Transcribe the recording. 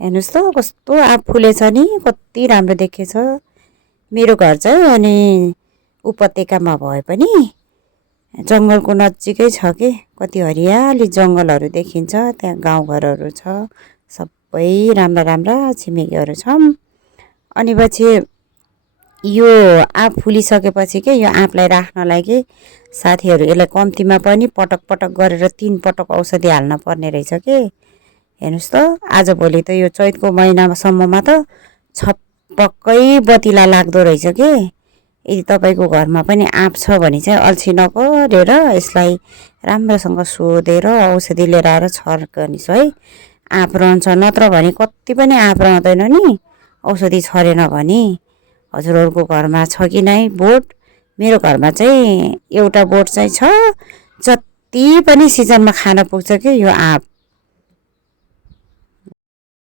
हेर्नुहोस् त कस्तो आँप फुलेछ नि, कति राम्रो देखेछ। मेरो घर चाहिँ अनि उपत्यकामा भए पनि जङ्गलको नजिकै छ कि, कति हरियाली जङ्गलहरू देखिन्छ। त्यहाँ गाउँघरहरू छ, सबै राम्रा राम्रा छिमेकीहरू छौँ। अनि पछि यो आँप फुलिसकेपछि के यो आँपलाई राख्नलाई के साथीहरू यसलाई कम्तीमा पनि पटक पटक गरेर 3 पटक औषधि हाल्न पर्ने रहेछ के। हेर्नुहोस् त आजभोलि त यो चैतको महिनासम्ममा त छपक्कै बतिला लाग्दो रहेछ के। यदि तपाईँको घरमा पनि आँप छ भने चाहिँ अल्छी नगरेर यसलाई राम्रोसँग सोधेर औषधि लिएर आएर छर्कनिस् है, आँप रहन्छ। नत्र भने कति पनि आँप रहँदैन नि औषधि छरेन भने। हजुरहरूको घरमा छ कि नै बोट? मेरो घरमा चाहिँ एउटा बोट चाहिँ छ, जति पनि सिजनमा खान पुग्छ कि यो आँप।